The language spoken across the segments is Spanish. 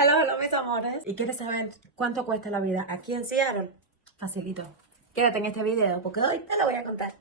Hello, mis amores. ¿Y quieres saber cuánto cuesta la vida aquí en Seattle? Facilito. Quédate en este video porque hoy te lo voy a contar.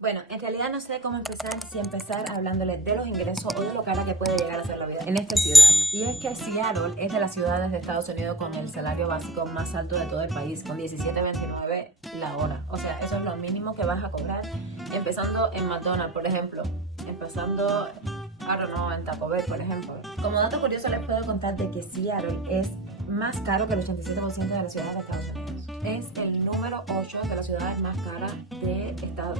Bueno, en realidad no sé cómo empezar, si empezar hablándoles de los ingresos o de lo cara que puede llegar a ser la vida en esta ciudad. Y es que Seattle es de las ciudades de Estados Unidos con el salario básico más alto de todo el país, con $17.29 la hora. O sea, eso es lo mínimo que vas a cobrar, empezando en McDonald's, por ejemplo, empezando, I don't know, en Taco Bell, por ejemplo. Como dato curioso les puedo contar de que Seattle es más caro que el 87% de las ciudades de Estados Unidos. Es el número 8 de las ciudades más caras de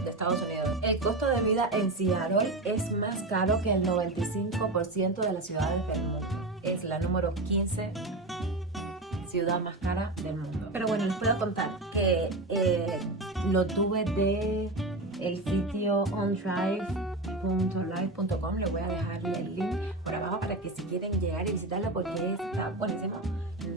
Estados Unidos. El costo de vida en Seattle es más caro que el 95% de las ciudades del mundo. Es la número 15 ciudad más cara del mundo. Pero bueno, les puedo contar que lo tuve de el sitio ondrive.live.com. Les voy a dejar el link por abajo para que si quieren llegar y visitarlo porque está buenísimo.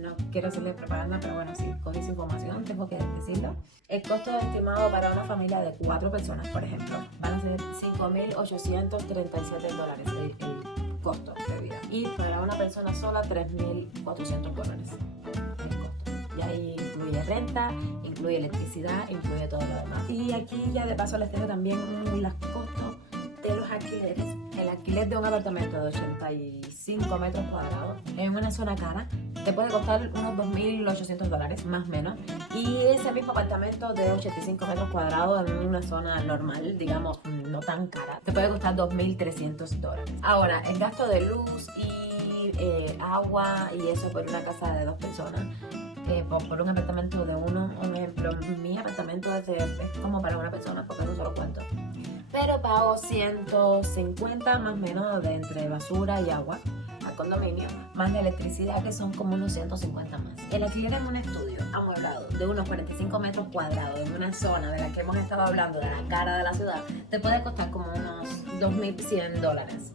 No quiero hacerle propaganda, pero bueno, si cogí esa información, tengo que decirlo. El costo estimado para una familia de 4 personas, por ejemplo, van a ser $5.837 el costo de vida. Y para una persona sola, $3.400 el costo. Y ahí incluye renta, incluye electricidad, incluye todo lo demás. Y aquí ya de paso les tengo también los costos de los alquileres. El alquiler de un apartamento de 85 metros cuadrados en una zona cara te puede costar unos $2.800, más o menos. Y ese mismo apartamento de 85 metros cuadrados en una zona normal, digamos, no tan cara, te puede costar $2.300. Ahora, el gasto de luz y agua y eso por una casa de 2 personas, por un apartamento de uno, un ejemplo, mi apartamento es como para una persona porque es un solo cuento. Pero pago 150 más o menos de entre basura y agua al condominio, más de electricidad que son como unos 150 más. El alquiler en un estudio amueblado de unos 45 metros cuadrados en una zona de la que hemos estado hablando, de la cara de la ciudad, te puede costar como unos $2.100.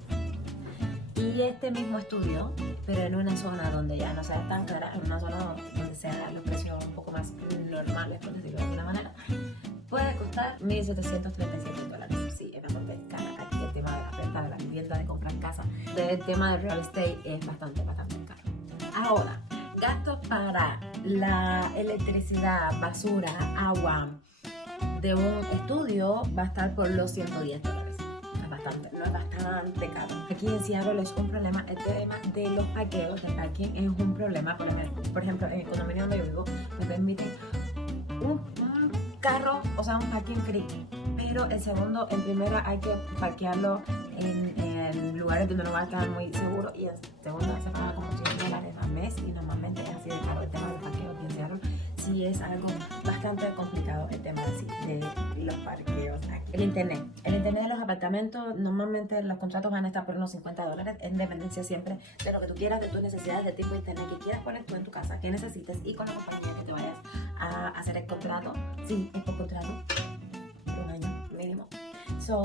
Y este mismo estudio, pero en una zona donde ya no sea tan cara, en una zona donde sean los precios un poco más normales, por decirlo de alguna manera, puede costar $1.737. Sí, es bastante cara. Aquí el tema de la renta, de la vivienda, de comprar casa, del tema de real estate es bastante caro. Ahora, gastos para la electricidad, basura, agua de un estudio va a estar por los $110. No es bastante caro. Aquí en Seattle es un problema, el tema de los parqueos, de parking es un problema. Por ejemplo, en el condominio donde yo vivo, me permiten un carro, o sea, un parking free, pero el segundo, en primera hay que parquearlo en lugares donde no va a estar muy seguro, y en segunda se paga como $100 al mes, y normalmente es así de caro el tema del parqueo aquí en Seattle. Sí, es algo bastante complicado el tema de los parqueos aquí. El internet de los apartamentos, normalmente los contratos van a estar por unos $50, en dependencia siempre de lo que tú quieras, de tus necesidades, de tipo de internet que quieras poner tú en tu casa, que necesites, y con la compañía que te vayas a hacer el contrato. Sí, es por contrato, por un año mínimo. So,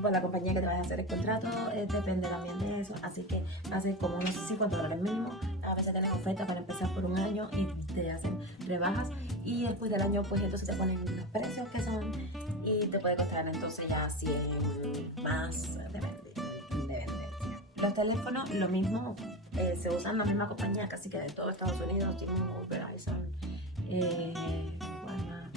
por la compañía que te vayas a hacer el contrato, depende también de eso, así que va a ser como unos $50 mínimo. A veces tienes ofertas para empezar por un año y te hacen rebajas, y después del año pues entonces te ponen los precios que son y te puede costar entonces ya 100 más, depende. Los teléfonos, lo mismo, se usan la misma compañía casi que de todo Estados Unidos, T-Mobile, Verizon,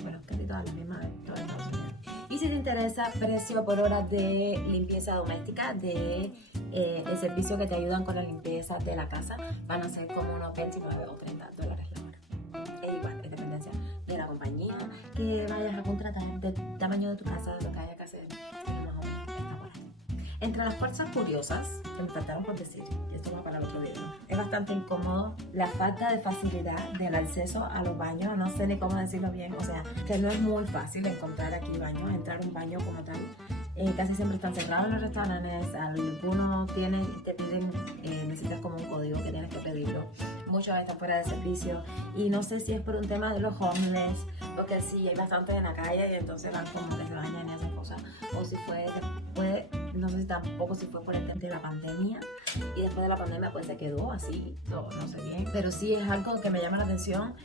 bueno, casi todas las mismas de todo Estados Unidos. Y si te interesa, precio por hora de limpieza doméstica, de el servicio que te ayudan con la limpieza de la casa, van a ser como unos $29 o $30 la hora. Es igual, es dependencia de la compañía que vayas a contratar, del tamaño de tu casa, de lo que haya que hacer, pero más o menos está por ahí. Entre las cosas curiosas que me faltaron por decir, y esto va para el otro video, es bastante incómodo la falta de facilidad del acceso a los baños. No sé ni cómo decirlo bien, o sea, que no es muy fácil encontrar aquí baños, entrar a un baño como tal. Casi siempre están cerrados los restaurantes, algunos te piden, necesitas como un código que tienes que pedirlo. Muchos están fuera de servicio, y no sé si es por un tema de los homeless, porque sí, hay bastantes en la calle y entonces van como que se bañan y esas cosas, o si puede no sé si tampoco si fue por el tema de la pandemia, y después de la pandemia pues se quedó así, todo, no sé bien. Pero sí es algo que me llama la atención.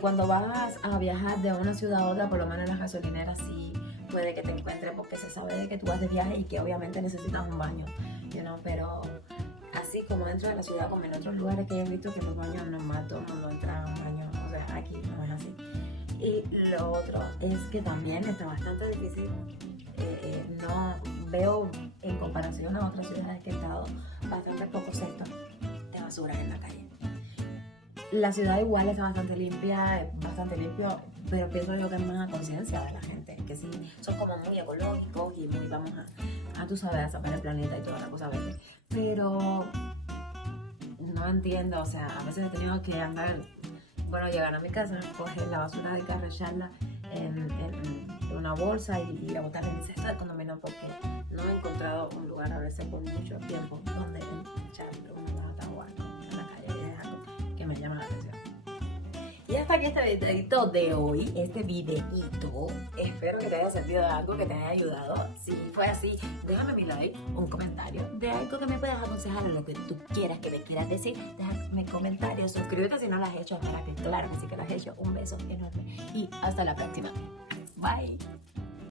Cuando vas a viajar de una ciudad a otra, por lo menos en las gasolineras sí puede que te encuentres, porque se sabe de que tú vas de viaje y que obviamente necesitas un baño, pero así como dentro de la ciudad, como en otros lugares que he visto que los baños normal, todo el mundo entra a un baño, o sea, aquí no es así. Y lo otro es que también está bastante difícil, no veo en comparación a otras ciudades que he estado, bastante poco sector de basura en la calle. La ciudad igual está bastante limpia, es bastante limpio, pero pienso yo que es más a conciencia de la gente, que sí, son como muy ecológicos y muy vamos a tú sabes, a sacar el planeta y toda la cosa verde. Pero no entiendo, o sea, a veces he tenido que andar, bueno, llegar a mi casa, coger la basura de carro, echarla en una bolsa y ir a botarla en el cesto del condominio, porque no he encontrado un lugar a veces por mucho tiempo donde echar una lata o algo en la calle, y es algo que me llama la atención. Y hasta aquí este videito de hoy, espero que te haya servido de algo, que te haya ayudado. Si fue así, déjame mi like, un comentario de algo que me puedas aconsejar o lo que tú quieras que me quieras decir. Déjame comentarios, suscríbete si no lo has hecho, para que claro que sí que lo has hecho. Un beso enorme y hasta la próxima. Bye.